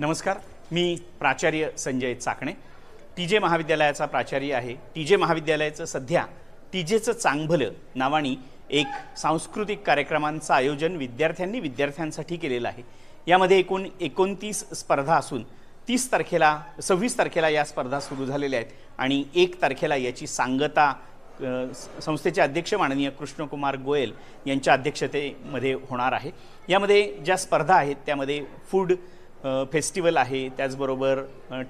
नमस्कार, मी प्राचार्य संजय चाकणे, टीजे महाविद्यालयाचा प्राचार्य आहे। टीजे महाविद्यालयाचं सध्या टीजेचं चांगभलं नावाने एक सांस्कृतिक कार्यक्रमांचं आयोजन विद्यार्थ्यांसाठी केलेलं आहे। यामध्ये एकूण 29 स्पर्धा असून 26 तारखेला या स्पर्धा सुरू झालेल्या आहेत आणि 1 तारखेला याची सांगता संस्थेचे अध्यक्ष माननीय कृष्णकुमार गोयल यांच्या अध्यक्षतेमध्ये होणार आहे। यामध्ये ज्या स्पर्धा आहेत त्यामध्ये फूड फेस्टिवल आहे, त्याचबरोबर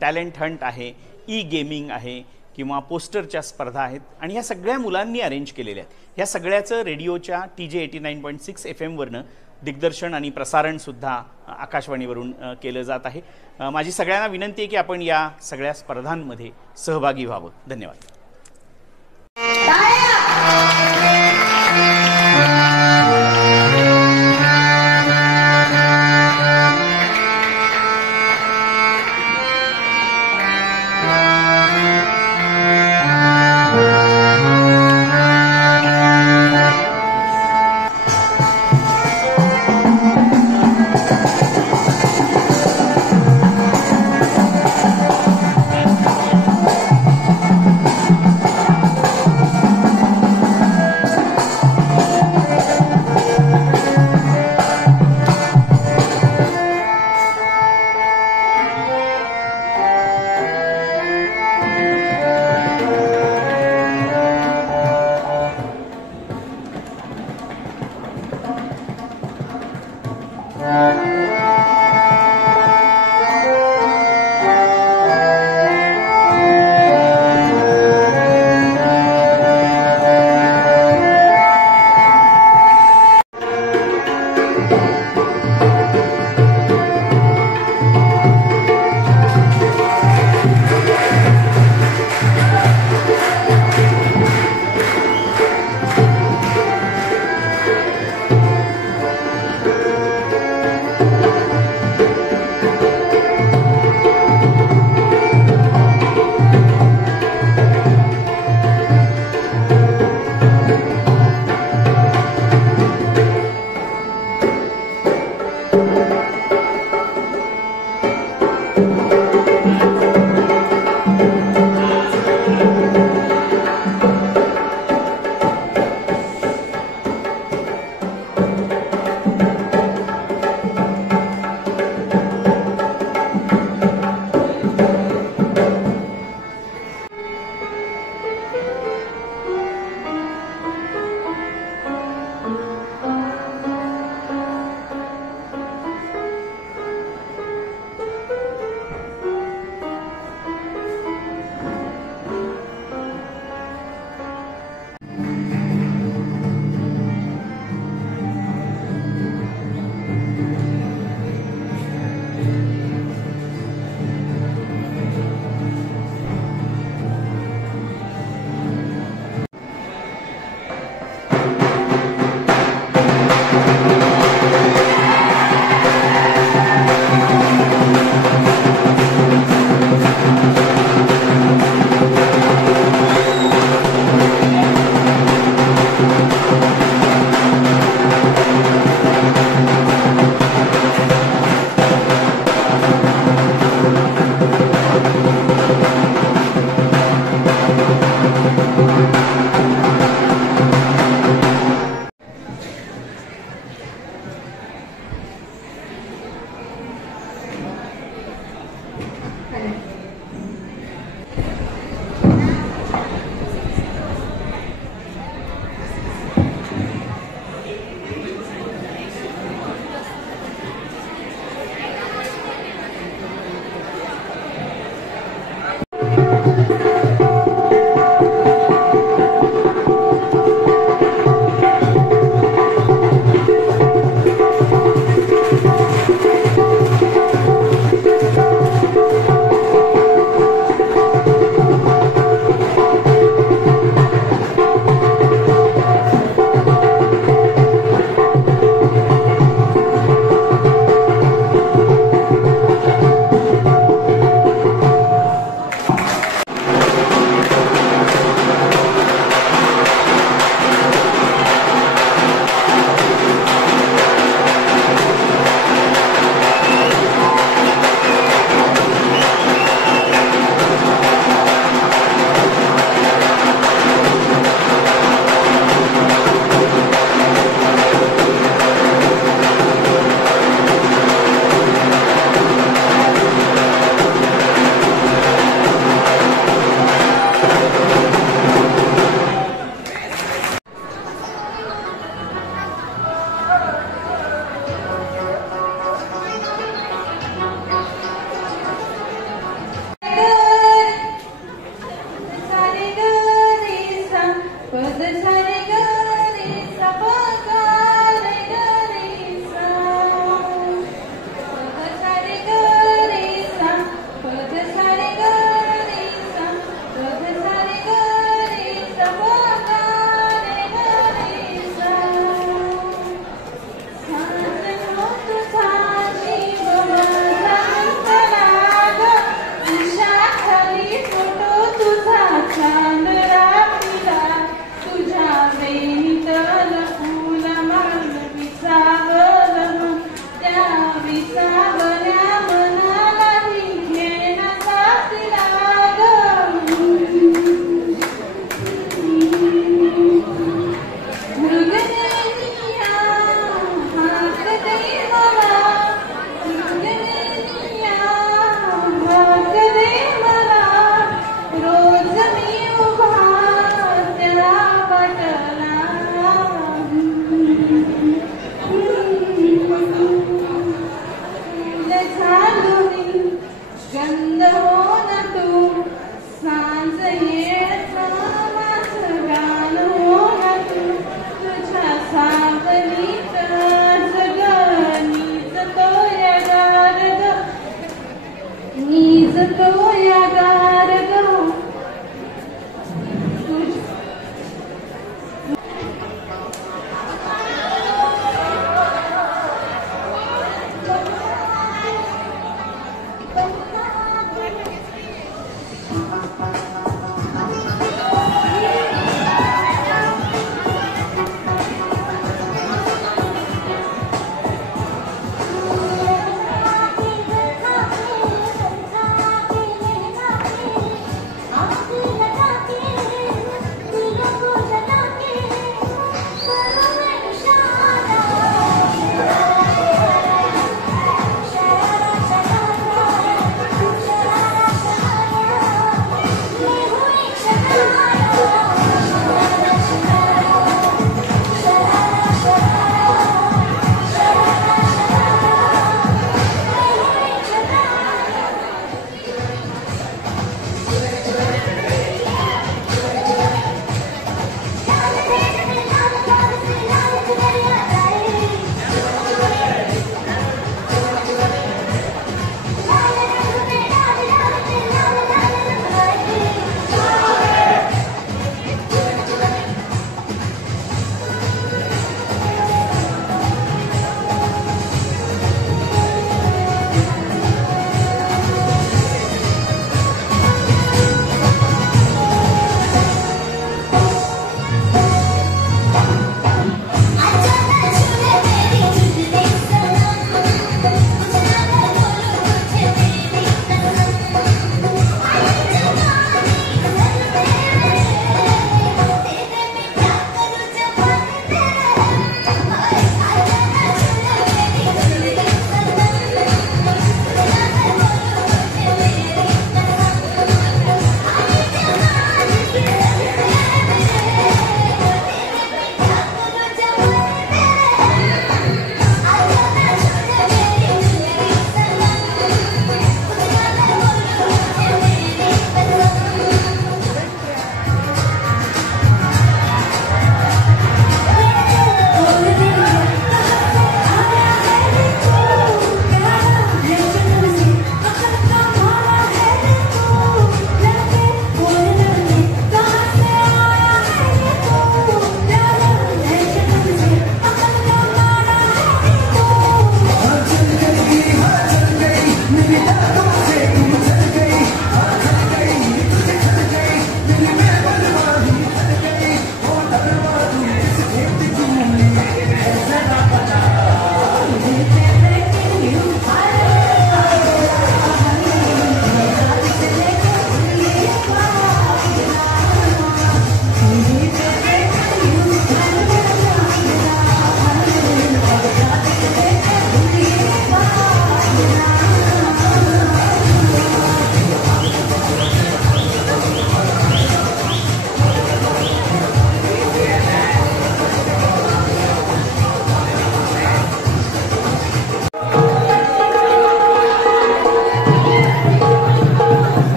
टॅलेंट हंट आहे, ई गेमिंग आहे किंवा पोस्टरच्या स्पर्धा आहेत आणि ह्या सगळ्या मुलांनी अरेंज केलेल्या आहेत। ह्या सगळ्याचं रेडिओच्या टीजे 89.6 FM वरनं दिग्दर्शन आणि प्रसारणसुद्धा आकाशवाणीवरून केलं जात आहे। माझी सगळ्यांना विनंती आहे की आपण या सगळ्या स्पर्धांमध्ये सहभागी व्हावं। धन्यवाद।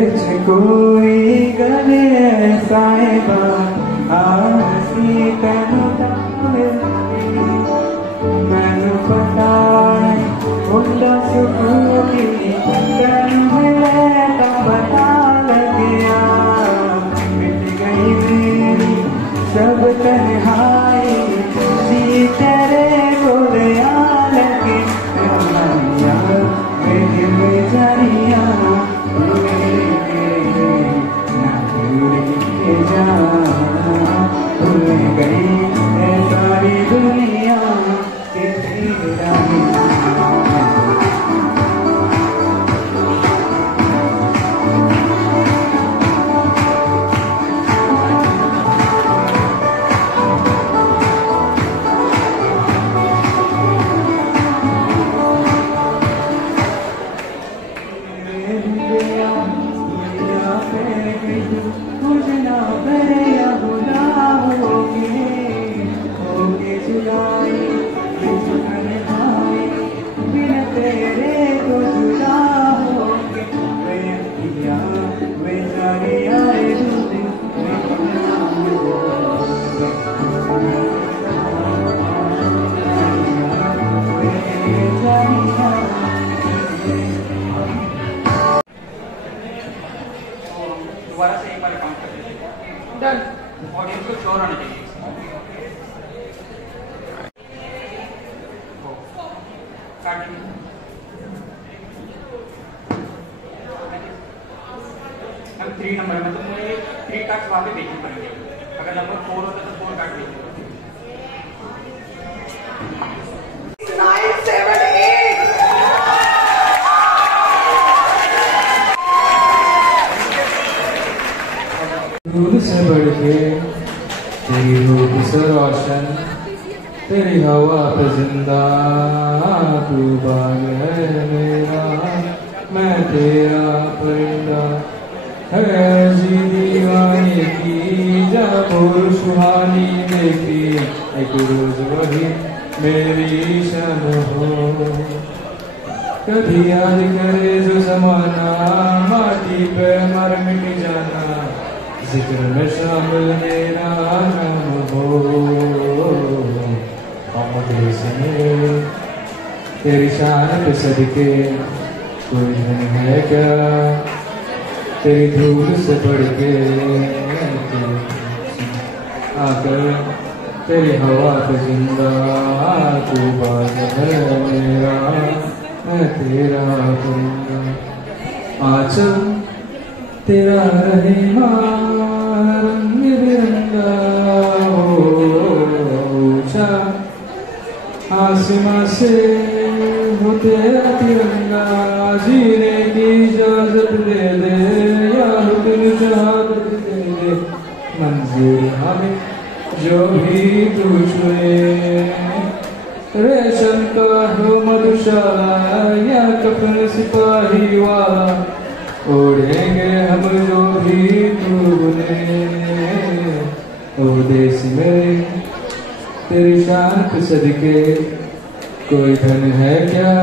कोई गले साहिबा आसी तनु मैनू पता उल्ला सुकूनी तनु है तब बता लगिया मिट गई मेरी सब तन्हाई जी तेरे को दया लगे मेरी जानिया सारी दुनिया के तेरा दोबारा से एक बार काउंट कर लीजिए। डन। ऑडियंस को श्योर होना चाहिए। हम 3 नंबर में तो मुझे 3 कार्ड्स वहाँ पे भेजने पड़ेंगे। अगर नंबर 4 होता तो 4 कार्ड भेजने। 9, 7, 8 दूर से बढ़ के तेरी रूप से रोशन तेरी हवा पे जिंदा तू बाग है मेरा मैं तेरा परिंदा है जी दीवानी की जब और सुहानी देखी एक रोज वही मेरी शान हो कभी याद करे जो जमाना माटी पे मर मिट जाना जिक्र में शामिल मेरा नाम हो मोहम्मद से तेरी शान पे सदके कोई धन है क्या तेरी धूल से बढ़ के आकर तेरी हवा पे जिंदा तू बात है मेरा मैं तेरा परिंदा आंचल तेरा रहेगा रंग बिरंगा ऊंचा आसमां से हो तेरा तिरंगा जीने की इजाजत दे दे या हुक्म शहादत दे दे मंजिल हमें जो भी तू चुने रेशम का हो मधुशाला या कफन सिपाही वाला ओढ़ेंगे हम जो भी तू बुने ओ देश में तेरी शान पे सदके कोई धन है क्या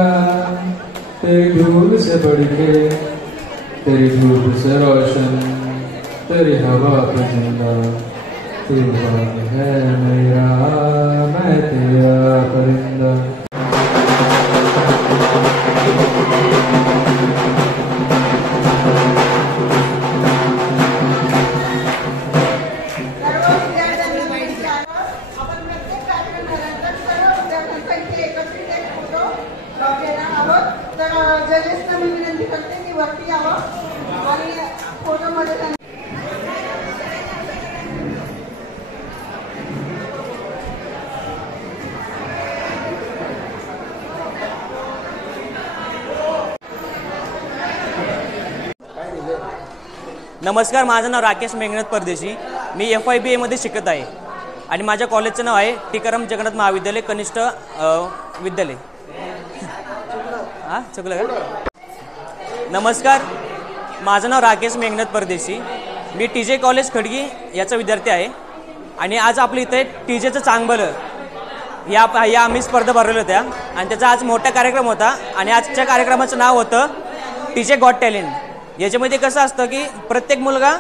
तेरी धूल से बढ़ के तेरी धूप से रोशन तेरी हवा पे जिंदा तू बाग है मेरा मैं तेरा परिंदा जजेसना मी विनंती करते की वरती यावं आणि फोटोमध्ये नमस्कार, माझं नाव राकेश मेघनाथ परदेशी. मी FIBA मध्ये शिकत आहे आणि माझ्या कॉलेजचं नाव आहे टीकाराम जगन्नाथ महाविद्यालय कनिष्ठ विद्यालय. हां चुकलं का? नमस्कार, माझं नाव राकेश मेघनाथ परदेशी. मी TJ कॉलेज खडगी याचा विद्यार्थी आहे आणि आज आपल्या इथे TJचं चांगभलं या आम्ही स्पर्धा भरवल्या होत्या आणि त्याचा आज मोठा कार्यक्रम होता आणि आजच्या कार्यक्रमाचं नाव होतं TJ गॉट टॅलेंट. याच्यामध्ये कसं असतं की प्रत्येक मुलगा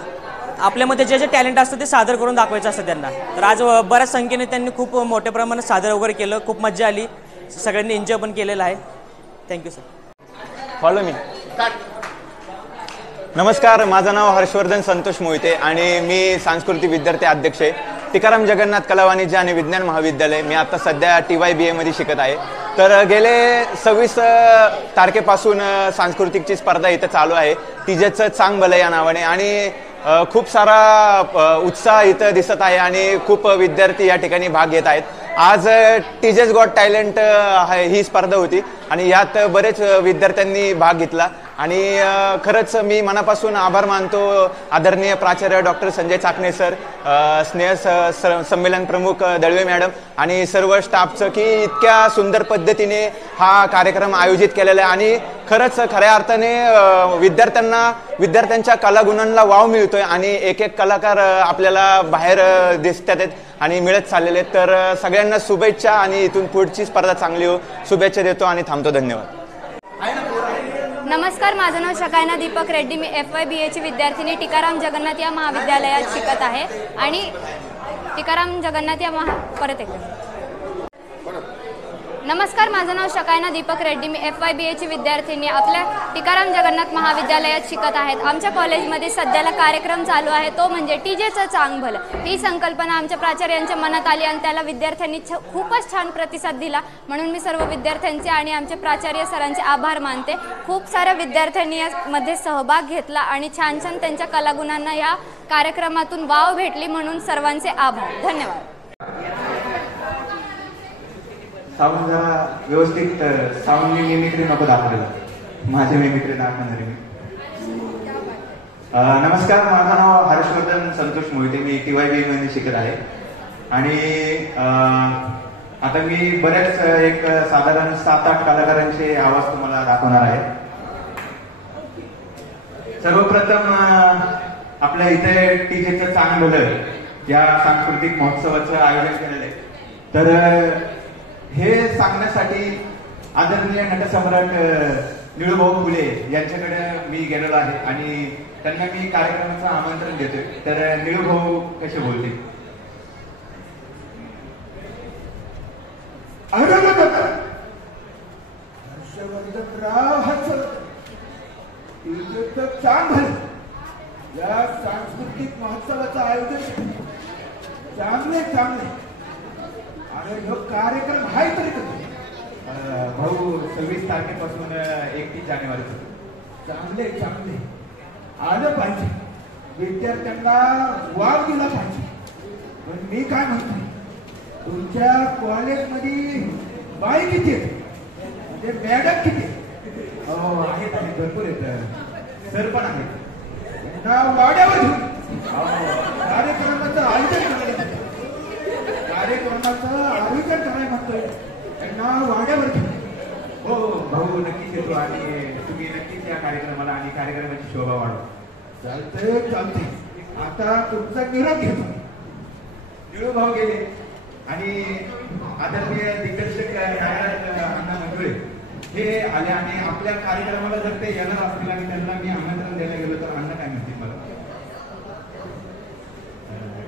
आपल्यामध्ये जे जे टॅलेंट असतं ते सादर करून दाखवायचं असतं त्यांना. तर आज बऱ्याच संख्येने त्यांनी खूप मोठ्या प्रमाणात सादर वगैरे केलं, खूप मजा आली, सगळ्यांनी एन्जॉय पण केलेला आहे. Thank you sir. Follow me. नमस्कार, माझं नाव हर्षवर्धन संतोष मोहिते आणि मी सांस्कृतिक विद्यार्थी अध्यक्ष आहे टिकाराम जगन्नाथ कला वाणिज्य आणि विज्ञान महाविद्यालय. मी आता सध्या TYBA मध्ये शिकत आहे. तर गेले 26 तारखेपासून सांस्कृतिकची स्पर्धा इथं चालू आहे टीजेचं चांग भलं या नावाने आणि खूप सारा उत्साह इथं दिसत आहे आणि खूप विद्यार्थी या ठिकाणी भाग घेत आहेत. आज टीजेस गॉट टॅलेंट ही स्पर्धा होती आणि यात बरेच विद्यार्थ्यांनी भाग घेतला आणि खरंच मी मनापासून आभार मानतो आदरणीय प्राचार्य डॉक्टर संजय चाकणे सर, स्नेह संमेलन प्रमुख दळवे मॅडम आणि सर्व स्टाफचं की इतक्या सुंदर पद्धतीने हा कार्यक्रम आयोजित केलेला आहे आणि खरंच खऱ्या अर्थाने विद्यार्थ्यांच्या कलागुणांना वाव मिळतोय आणि एक एक कलाकार आपल्याला बाहेर दिसतात आहेत आणि मिळत चाललेले आहेत. तर सगळ्यांना शुभेच्छा आणि इथून पुढची स्पर्धा चांगली हो शुभेच्छा देतो आणि थांबतो. धन्यवाद. नमस्कार, माझं नाव शकायना दीपक रेड्डी. मी FYBA ची विद्यार्थिनी टिकाराम जगन्नाथ या महाविद्यालयात शिकत आहे आणि टिकाराम जगन्नाथ या परत एकदा. नमस्कार, माझं नाव शकायना दीपक रेड्डी. मी FYBA ची विद्यार्थिनी आपल्या टिकाराम जगन्नाथ महाविद्यालयात शिकत आहेत. आमच्या कॉलेजमध्ये सध्याला कार्यक्रम चालू आहे तो म्हणजे टीजेचं चांग भलं. ही संकल्पना आमच्या प्राचार्यांच्या मनात आली आणि त्याला विद्यार्थ्यांनी खूपच छान प्रतिसाद दिला, म्हणून मी सर्व विद्यार्थ्यांचे आणि आमचे प्राचार्य सरांचे आभार मानते. खूप साऱ्या विद्यार्थ्यांनी यामध्ये सहभाग घेतला आणि छान छान त्यांच्या कलागुणांना या कार्यक्रमातून वाव भेटली, म्हणून सर्वांचे आभार. धन्यवाद. साऊंड जरा व्यवस्थित साऊंड मिमिक्री नको दाखवायला, माझे मिमिक्री दाखवणार मी. नमस्कार, माझं नाव हर्षवर्धन संतोष मोहिते. मी TYBA मध्ये शिकत आहे आणि आता मी बऱ्याच एक साधारण 7-8 कलाकारांचे आवाज तुम्हाला दाखवणार आहे. सर्वप्रथम आपल्या इथे टीजेचं चांग भलं या सांस्कृतिक महोत्सवाचं आयोजन केलेलं आहे. तर हे सांगण्यासाठी आदरणीय नटसम्राट निळूभाऊ फुले यांच्याकडे मी गेलेलो आहे आणि त्यांना मी कार्यक्रमाचं आमंत्रण देतोय. तर निळूभाऊ कसे बोलते? हर्षवर्धनराव चांग भलं या सांस्कृतिक महोत्सवाचं आयोजन चांगले आणि हा कार्यक्रम आहे तरी भाऊ 26 तारखेपासून 31 जानेवारी चांगले आलं पाहिजे, विद्यार्थ्यांना वाव दिला पाहिजे. पण मी काय म्हणतो, तुमच्या कॉलेजमध्ये बाई किती म्हणजे मॅडम किती आहेत भरपूर आहेत, सर पण आहेत. त्यांना वाड्यावर घेऊन कार्यक्रमाचं आयोजन करायला म्हणतोय, त्यांना वाड्यावर घेऊन. हो भाऊ नक्कीच येतो आणि तुम्ही नक्कीच या कार्यक्रमाला आणि कार्यक्रमाची शोभा वाढवा. चालते. आता तुमचा निरोप घेतो. निळू भाऊ गेले आणि आदरणीय दिग्दर्शक अण्णा मंजुळे हे आले आणि आपल्या कार्यक्रमाला जर ते येणार असतील आणि त्यांना मी आमंत्रण द्यायला गेलो तर अण्णा काय म्हणतील मला?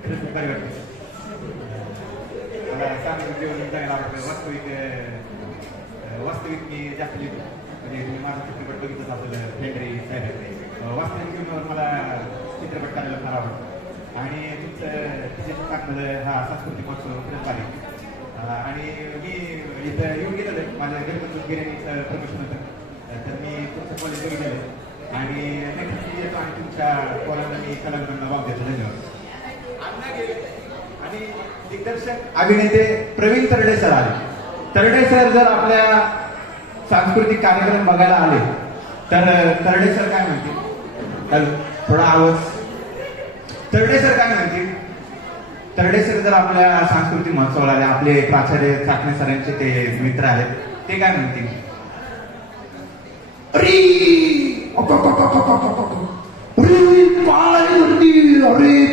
खरंच प्रकारे वाटते मला सांगितलं जेवण चांगलं आवडतं. वास्तविक मी जास्त लिहितो म्हणजे तुम्ही माझा चित्रपट बघितलं आपलं फेंडरी साहेब वास्तविक जीवनावर मला चित्रपट करायला फार आवडतं आणि तुमचं टाकलेलं हा सांस्कृतिक महोत्सव खरंच आले आणि मी इथं येऊन गेलेलं माझ्या गणपती गिऱ्हाईचं प्रमोशन होतं तर मी तुमचं कॉलेज बघितलेलं आणि नक्कीच येतो आणि तुमच्या कॉलेजला मी कलाकारांना वाव देतो. धन्यवाद. आणि दिग्दर्शक अभिनेते प्रवीण तरडे सर आले. तरडे सर जर आपल्या सांस्कृतिक कार्यक्रम बघायला आले तर तरडे सर काय म्हणतील? थोडा आवाज. तरडे सर काय म्हणतील? तरडे सर जर आपल्या सांस्कृतिक महोत्सवाला आले, आपले प्राचार्य चाकणे सरांचे ते मित्र आहेत, ते काय म्हणतील? अरे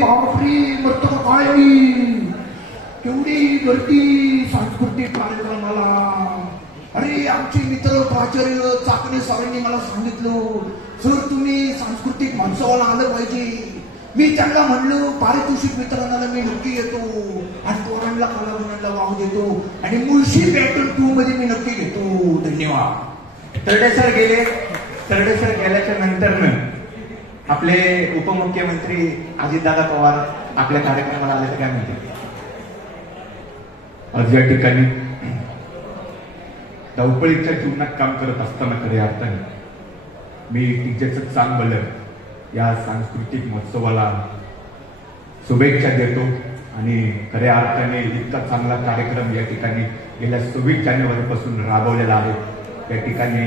बापरे, मस्त काय केवढी गर्दी सांस्कृतिक कार्यक्रमाला. अरे आमचे मित्र प्राचार्य चाकणे सरांनी मला सांगितलं, सर तुम्ही सांस्कृतिक महोत्सवाला आलं पाहिजे. मी त्यांना म्हणलं पारितोषिक वितरणाला मी नक्की येतो आणि पोरांना कलागुणांना वाव देतो आणि मुळशी बॅटल 2 मध्ये मी नक्की घेतो. धन्यवाद. तरडे सर गेल्याच्या नंतरनं आपले उपमुख्यमंत्री अजितदादा पवार आपल्या कार्यक्रमाला आले तर काय म्हणते. आज या ठिकाणी धावपळीच्या जीवनात काम करत असताना खऱ्या अर्थाने मी टीचरचं चांगलं या सांस्कृतिक महोत्सवाला शुभेच्छा देतो आणि खऱ्या अर्थाने इतका चांगला कार्यक्रम या ठिकाणी गेल्या 26 जानेवारीपासून राबवलेला आहे. या ठिकाणी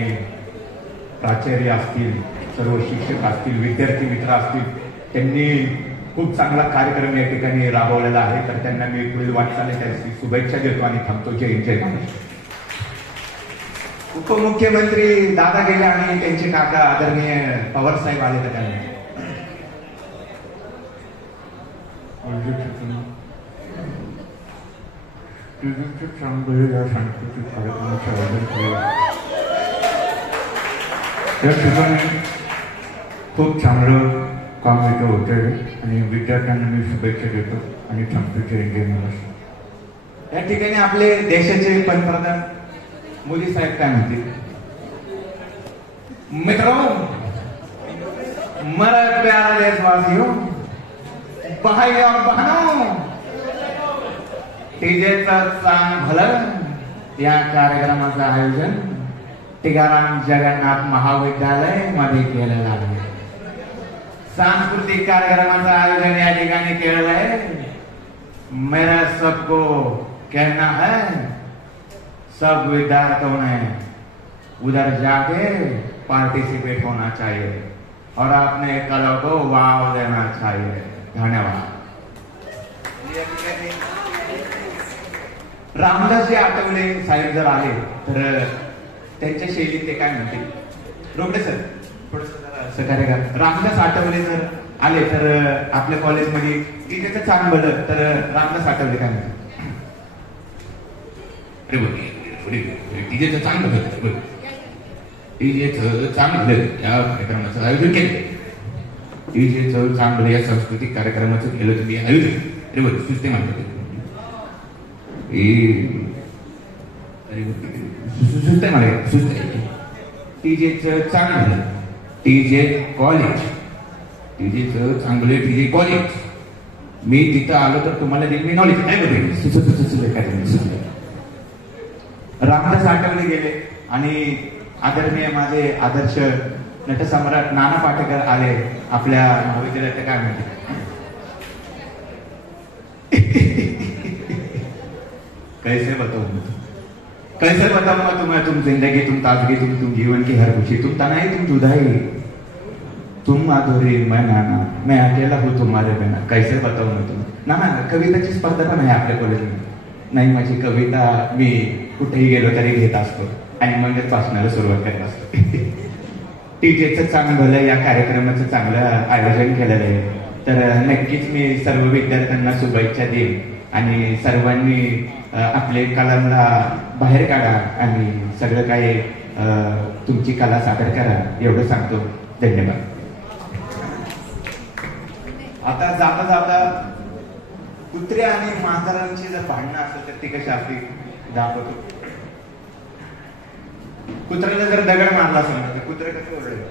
प्राचार्य असतील, सर्व शिक्षक असतील, विद्यार्थी मित्र असतील, त्यांनी खूप चांगला कार्यक्रम या ठिकाणी राबवलेला आहे. तर त्यांना मी पुढील वाटचालीसाठी शुभेच्छा देतो आणि थांबतो. जय हिंद, जय महाराष्ट्र. उपमुख्यमंत्री दादा गेले आणि त्यांचे काका आदरणीय पवार साहेब आले तर त्यांना सांस्कृतिक कार्यक्रमाचे आयोजन केले. या ठिकाणी खूप चांगलं काम इथं होते आणि विद्यार्थ्यांना मी शुभेच्छा देतो आणि थांबतो. जय हिंद, जय महाराष्ट्र. या ठिकाणी आपले देशाचे पंतप्रधान मोदी साहेब काय म्हणतील. मित्रांनो, मेरे प्यारे देशवासियों, भाई और बहनों, टीजेचं चांग भलं या कार्यक्रमाचं आयोजन टिकाराम जगन्नाथ महाविद्यालय मध्ये केलेलं आहे. सांस्कृतिक कार्यक्रमाचं आयोजन या ठिकाणी केलेलं आहे. मेरा सबको कहना है, सब विद्यार्थियों ने उधर जाके पार्टिसिपेट होना चाहिए और अपने कला को वाव देना चाहिए. धन्यवाद. रामदासजी आठवले साहेब जर आले तर त्यांच्या शैलीत ते काय म्हणतील. रोकडे सर थोडंसं सहकार्य करा. रामदास आठवले जर आले तर आपल्या कॉलेजमध्ये टीचरचं चांग भलं तर रामदास आठवले काय म्हणतील. टीजेचं चांगलं टीजेचं चांगलं या कार्यक्रमाचं आयोजन केलं. टीजेचं चांगलं या सांस्कृतिक कार्यक्रमाचं केलं तुम्ही आयोजन. अरे बरं सुस्ते म्हणतात सुस्ते मला सुस्ते. टीजेचं चांगलं टीजे कॉलेज, टीजेचं चांगलं टीजे कॉलेज. मी तिथं आलो तर तुम्हाला मी नॉलेज काय बघेल. सुचलं रामदास आठवले गेले आणि आदरणीय माझे आदर्श नटसम्राट नाना पाटेकर आले आपल्या महाविद्यालयात. काय म्हणते. कैसे बताऊंगा तुम्हें, तुम जिंदगी, तुम ताजगी, तुम जीवन की हर खुशी, तुम तनाई, तुम जुदाई, तुम माधुरी, मैं नाना, मैं अकेला हूँ तुम्हारे बिना. कैसे बताऊंगा तुम्हें. नाना कविताची स्पर्धा पण आहे आपल्या कॉलेजमध्ये. नाही, माझी कविता मी कुठेही गेलो तरी घेत असतो आणि मग वाचनाला सुरुवात करत असतो. टीजेचं चांगलं या कार्यक्रमाचं चांगलं आयोजन केलेलं आहे. तर नक्कीच मी सर्व विद्यार्थ्यांना शुभेच्छा देईन आणि सर्वांनी आपले कलांना बाहेर काढा आणि सगळं काही तुमची कला सादर करा एवढं सांगतो. धन्यवाद. आता जाता जाता कुत्रे आणि मांजरांची जर भांडणं असेल तर ती कशी असते दाखवतो. कुत्र्याला जर दगड मारला असेल तर कुत्रे कसं ओरडेल.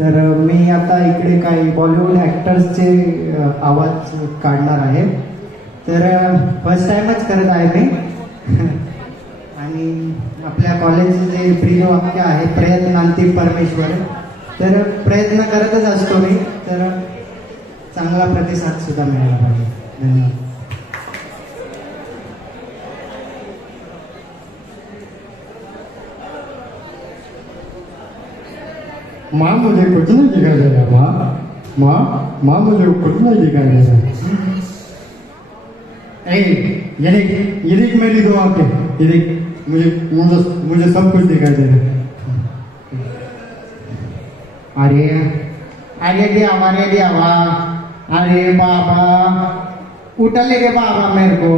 तर मी आता इकडे काही बॉलिवूड ॲक्टर्सचे आवाज काढणार आहे. तर फर्स्ट टाइमच करत आहे मी आणि आपल्या कॉलेजचे जे प्रिय वाक्य आहे प्रयत्नांती परमेश्वर. तर प्रयत्न करतच असतो मी. तर चांगला प्रतिसाद सुद्धा मिळाला पाहिजे. धन्यवाद. माँ मुझे कुछ नहीं दिखाई दे रहा. माँ मुझे कुछ नहीं दिखाई दे रहा. ये देख मेरी दो आंखें, ये देख मुझे सब कुछ दिखाई दे रहा है. अरे अरे देवा रे देवा, अरे बाबा उठले रे बाबा मेरे को।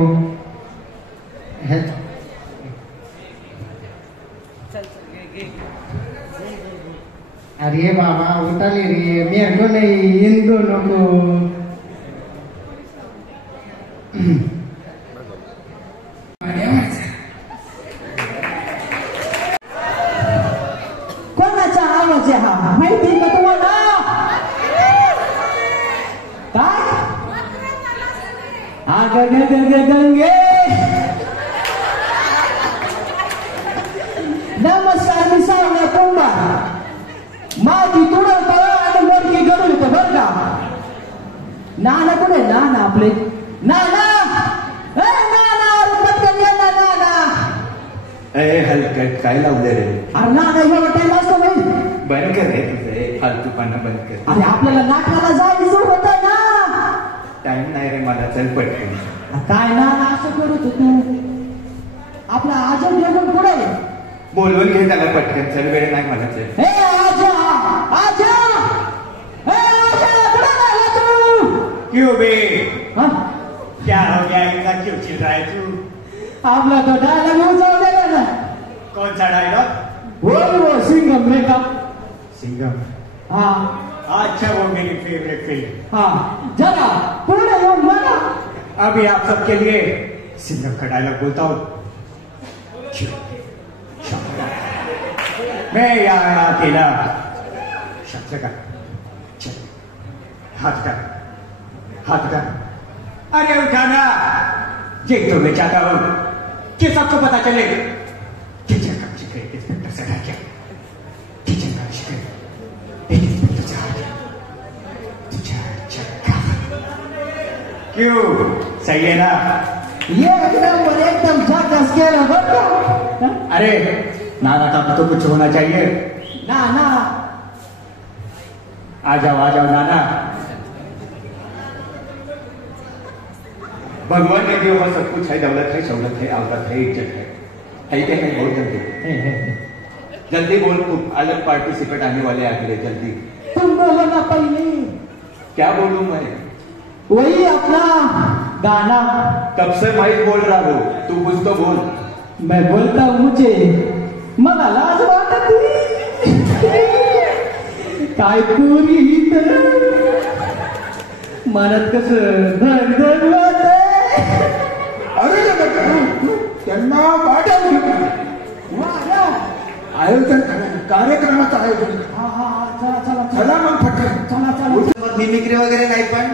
अरे बाबा उठले रे, मेरे को नहीं, इन दोनों को। कोणाचा आवाज आहे हा माहिती का तुम्हाला? काय? गंगे नमस्कार, मी सावण्या कुंभार, माझी तुडवतो आणि वरती गडवतो बरं का. नाना कुठे? नाना आपले नाना, पटकन ये ना नाना. हलकट काय लावलं रे? अरे नाना एवढा टाइम असतो नाही. बंद कर रे तुझे फालतूपणा, बंद कर. अरे आपल्याला नाटकाला जायचं होतं ना. टाइम नाही रे मला, चल पटकन. काय नाना असं करत तू? आपला आजम जेवण पुढे बोलवून घे त्याला पटकन, चल वेळ नाही मला. चल हे आजा आजा, हे आजा कुठे गेला तू? क्यों बे? हाँ? क्या हो गया, इतना क्यों चिल रहा है तू? आपला तो डायलॉग उचललेला ना. कौन सा डायलॉग? वो सिंगम रे का. सिंगम? हाँ अच्छा, वो मेरी फेवरेट फिल्म. हाँ, जरा पुढे येऊन बघा. अभी आप सबके लिए सिंगम का डायलॉग बोलता हूँ. मैं यहाँ अकेला, शब्द का हाथ का, हाथ का. अरे उठाना, ये तो मैं चाहता हूँ कि सबको पता चले किचन का शिकायत इंस्पेक्टर से हट गया. किचन का शिकायत एक इंस्पेक्टर से हट गया. तुझे चक्का. क्यों? सही है ना? एकदम झकास केलं बरं का. अरे नाना का तो कुछ होना चाहिए. नाना आ जाओ नाना. भगवान ने दिया हुआ सब कुछ है, दौलत है, शौलत है, औरत है, इज्जत है क्या है? बहुत जल्दी जल्दी बोल, तुम अलग पार्टिसिपेट आने वाले अगले, जल्दी. तुम बोलो ना पहले. क्या बोलूं मैं? वही अपना गाना. तब से मैं बोल रहा हूँ, तू कुछ तो बोल. मैं बोलता हूँ, मुझे मला लाज वाटती. काय पुरी मनात कसं धग धग वाटतंय. अरे त्यांना वाटव आयोजन कार्यक्रमाचं आयोजन. चला मग पटकन. मिमिक्री वगैरे नाही, पण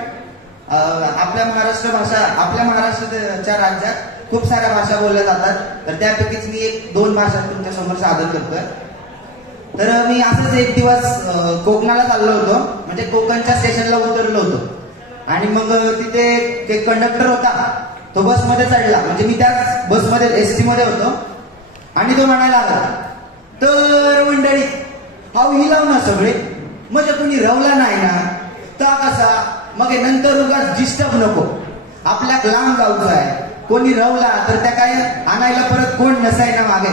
आपल्या महाराष्ट्र भाषा, आपल्या महाराष्ट्राच्या राज्यात खूप साऱ्या भाषा बोलल्या जातात. तर त्यापैकीच मी 1-2 भाषा तुमच्या समोर सादर करतोय. तर मी असंच एक दिवस कोकणाला चाललो होतो, म्हणजे कोकणच्या स्टेशनला उतरलो होतो. आणि मग तिथे एक कंडक्टर होता, तो बसमध्ये चढला, म्हणजे मी त्या बसमध्ये एसटी मध्ये होतो. आणि तो म्हणायला लागला, तर मंडळी हाव हिलाव ना सगळे, म्हणजे कुणी रवला नाही ना ता कसा, मग नंतर उगाच डिस्टर्ब नको, आपल्या लांब जाऊचं आहे. कोणी रवला तर त्या काय आणायला परत कोण नसाय ना मागे,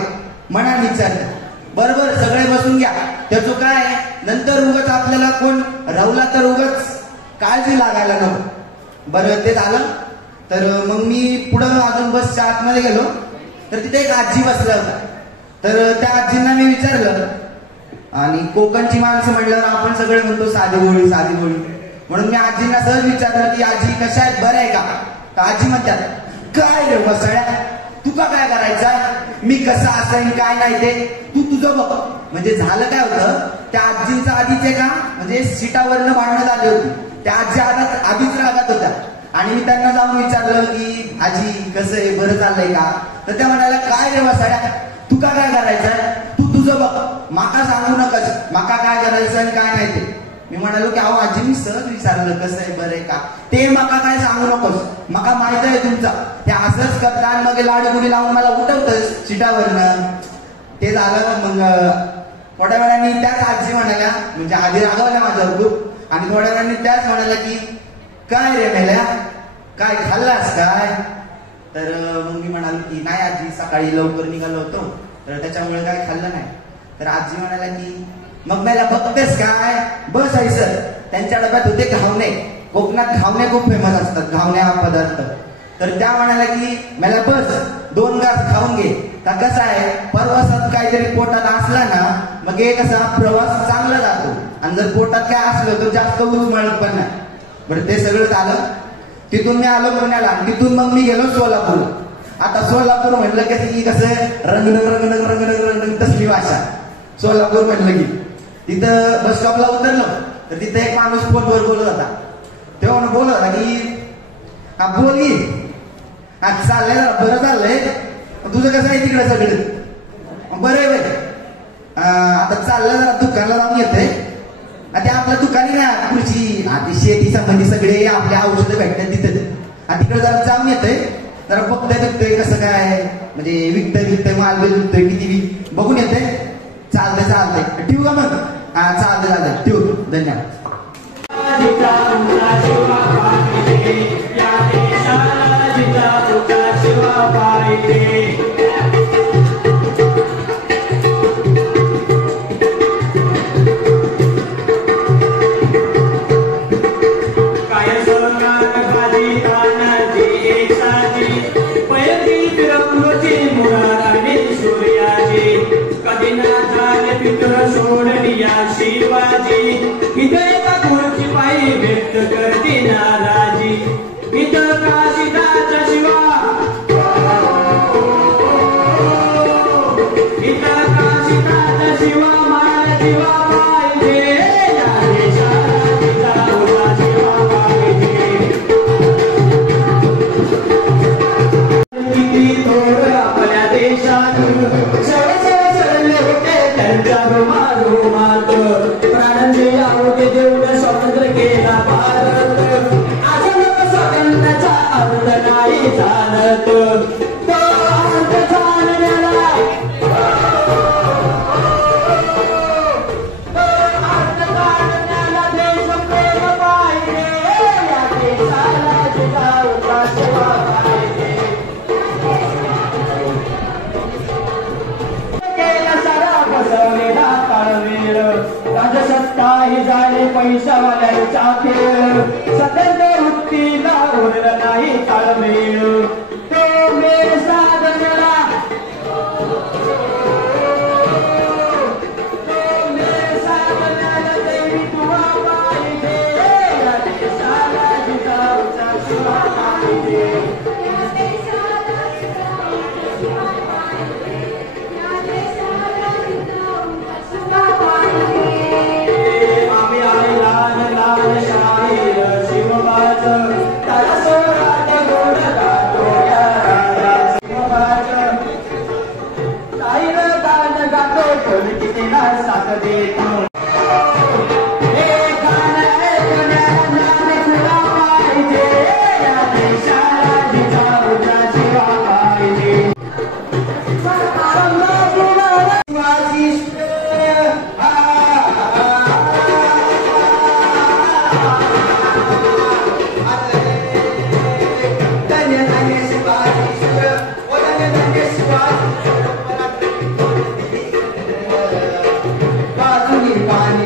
मनात विचारलं. बरोबर सगळे बसून घ्या, त्याचं काय नंतर उगाच आपल्याला कोण रवला तर उगाच काळजी लागायला नको. बरं ते झालं. तर मग मी पुढं अजून बसच्या आतमध्ये गेलो, तर तिथे एक आजी बसला होता. तर त्या आजींना मी विचारलं, आणि कोकणची माणसं म्हणल्यावर आपण सगळे म्हणतो साधी गोळी साधी गोळी, म्हणून मी आजींना सहज विचारलं की आजी कशा आहेत, बरं आहे का? तर आजी म्हणतात, काय रे वसळ्या, तुका काय करायचं, मी कसा असेन काय नाही ते तू तुझं बघ. म्हणजे झालं काय होतं, त्या आजींचा आधीचे का म्हणजे सीटावरनं भांडणं झाली होती. त्या आजी आधीच रागात होत्या. आणि मी त्यांना जाऊन विचारलं की आजी कसं आहे, बरं चाललंय का? तर त्या म्हणाल्या, काय रे वसळ्या, तुका काय करायचंय, तू तुझं बघ, माका सांगू नकस, माका काय करायचं आणि काय नाही ते. मी म्हणालो की अहो आजी, मी सहज विचारलं कसं आहे, बरं आहे का, ते माका काय सांगू नकोस, माका माहित आहे तुमचा ते असंच करता, मग लाडगुडी लावून मला उठवतंस सीटावरनं. ते झालं. मग थोड्या वेळाने त्याच आजी म्हणाल्या, म्हणजे आधी रागवल्या माझ्यावर खूप, आणि थोड्या वेळाने त्याच म्हणाल्या की काय रे मेल्या, काय खाल्लास काय? तर मग मी म्हणालो की नाही आजी, सकाळी लवकर निघालो होतो तर त्याच्यामुळे काय खाल्लं नाही. तर आजी म्हणाल्या की मग मला बघतेस काय, बस आहे सर. त्यांच्या डब्यात होते घावणे. कोकणात घावणे खूप फेमस असतात, घावणे हा पदार्थ. तर त्या म्हणाला की मला बस 2 घास खाऊन घे. का कसं आहे, प्रवासात काहीतरी पोटात असला ना मग हे कसा प्रवास चांगला जातो. आणि जर पोटात काय असलं तर जास्त उचमळत पण नाही. बरं ते सगळं झालं. तिथून मी आलो पुण्याला. तिथून मग मी गेलो सोलापूर. आता सोलापूर म्हणलं की कसं रंगणं रंगणं रंगणं रंगणं तसली भाषा. सोलापूर म्हणलं की तिथं बस स्टॉपला उतरलो तर तिथं एक माणूस फोनवर बोलत होता. तेव्हा बोलत होता की हा बोल की, हा चाललंय बरं चाललंय, तुझं कसं आहे तिकडे सगळं बरं आहे बरं. आता चाललं जरा दुकानला जाऊन येतंय. ते आपल्या दुकानी ना कृषी आधी शेती संबंधी सगळे आपल्या औषधं भेटतात तिथं. तिकडे जरा जाऊन येतंय, जरा बघतोय विकतोय कसं काय, म्हणजे विकतोय माल विकतोय किती बघून येतंय. चालतंय ठेवू का मग. हा चालतंय ठेवू, धन्यवाद. शिवाजी इथे खुर्ची पायी व्यक्त करते नाराजी. इथं काशीदाचा शिवा, इथं काशीदाचा शिवा मला शिवा पाहिजे. या देशाला जिजाऊचा शिवा पाहिजे. किती थोड आपल्या देशात सरले होते त्यांच्या रुमात. प्राणांचे आहोते देऊन स्वातंत्र्य केला भारत. अजून स्वातंत्र्याचा अर्थ नाही चालत. तो अर्थ जाणण्याला, तो अर्थ जाणण्याला देशप्रेम पाहिजे. या देशाला जिजाऊचा शिवा पाहिजे. केला सारा बसवलेला ताळमेळ. राजसत्ता ही झाले पैशावाल्यांचा खेळ. स्वतंत्र वृत्तीला उरलं नाही ताळमेळ. तो मेळ साधण्याला, तो मेळ साधण्याला देवी तुला पाहिजे. या देशाला जिजाऊचा शिवा पाहिजे. पाणी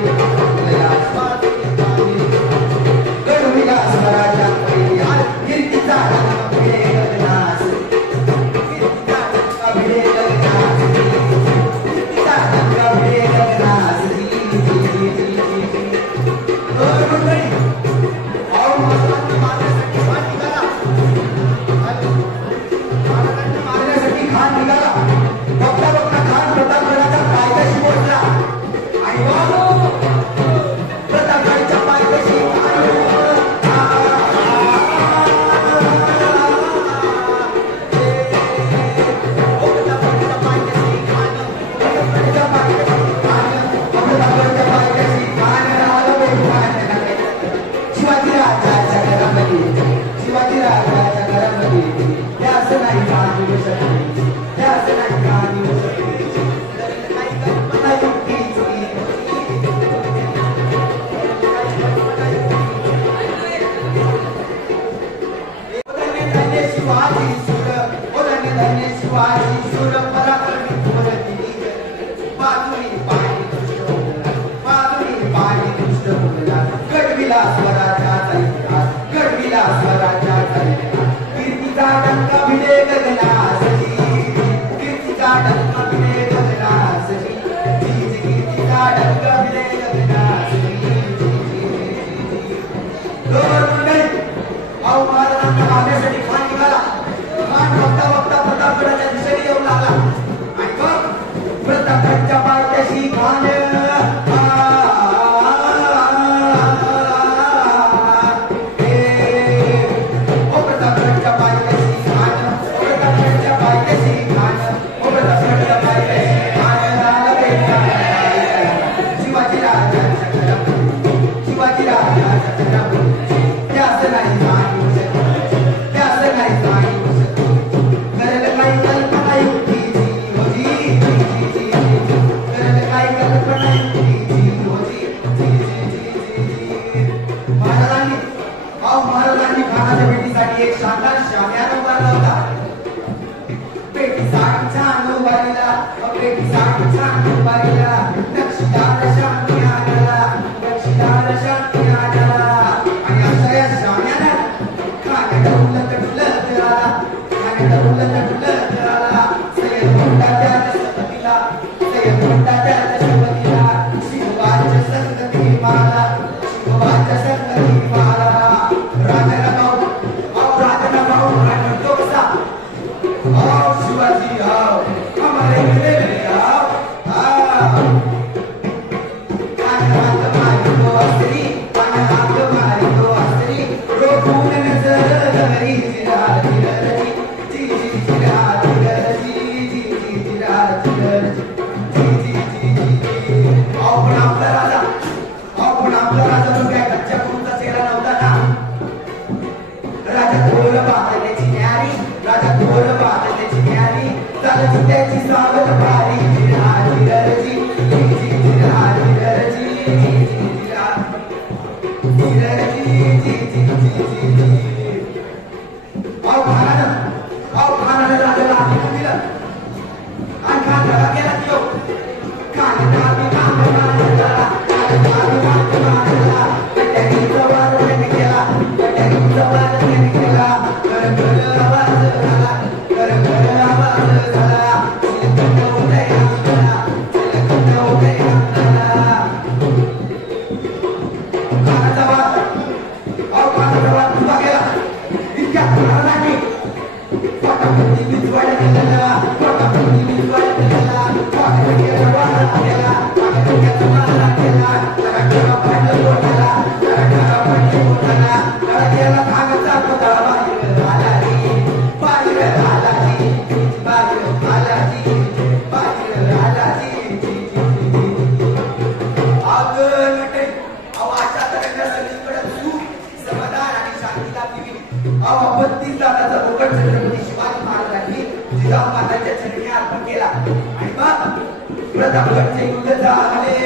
प्रतापगडचे युद्ध झाले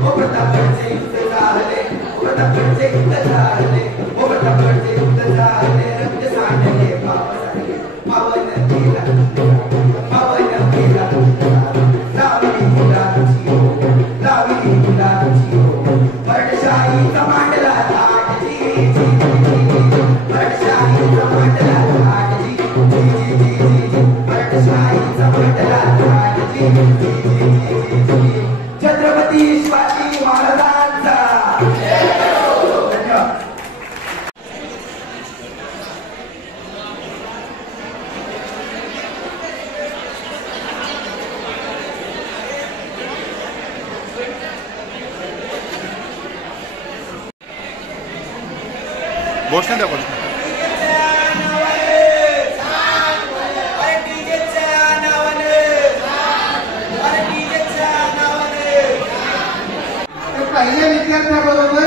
प्रतापगडचे युद्ध झाले प्रतापगडचे युद्ध झाले प्रतापगडचे युद्ध झाले रक्त सांडले पावन केला लावली मुलाची लावली मुलाची मराठशाहीचा मांडला ताटजी मराठशाहीचा मांडला ताटजी मराठशाहीचा मांडला ताटजी छत्रपती शिवाजी महाराजांचा धन्यवाद. घोषणा द्या घोषणा. पहिल्या विद्यार्थ्याबरोबर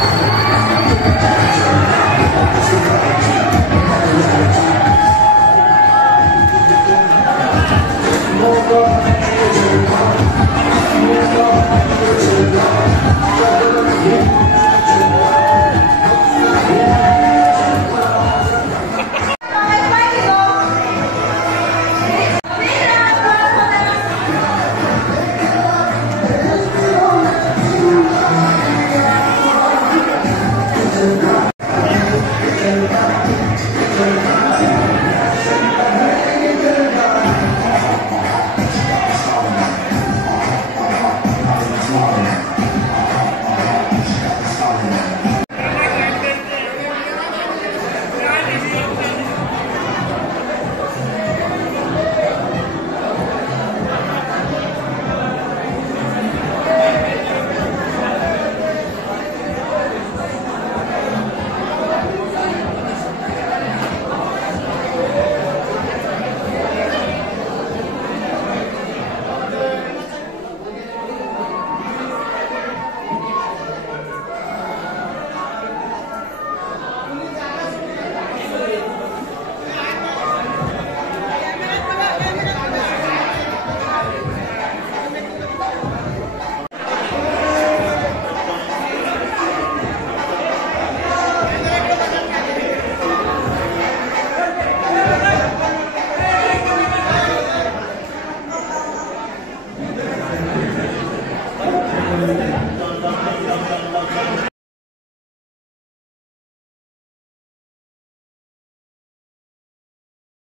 Thank you.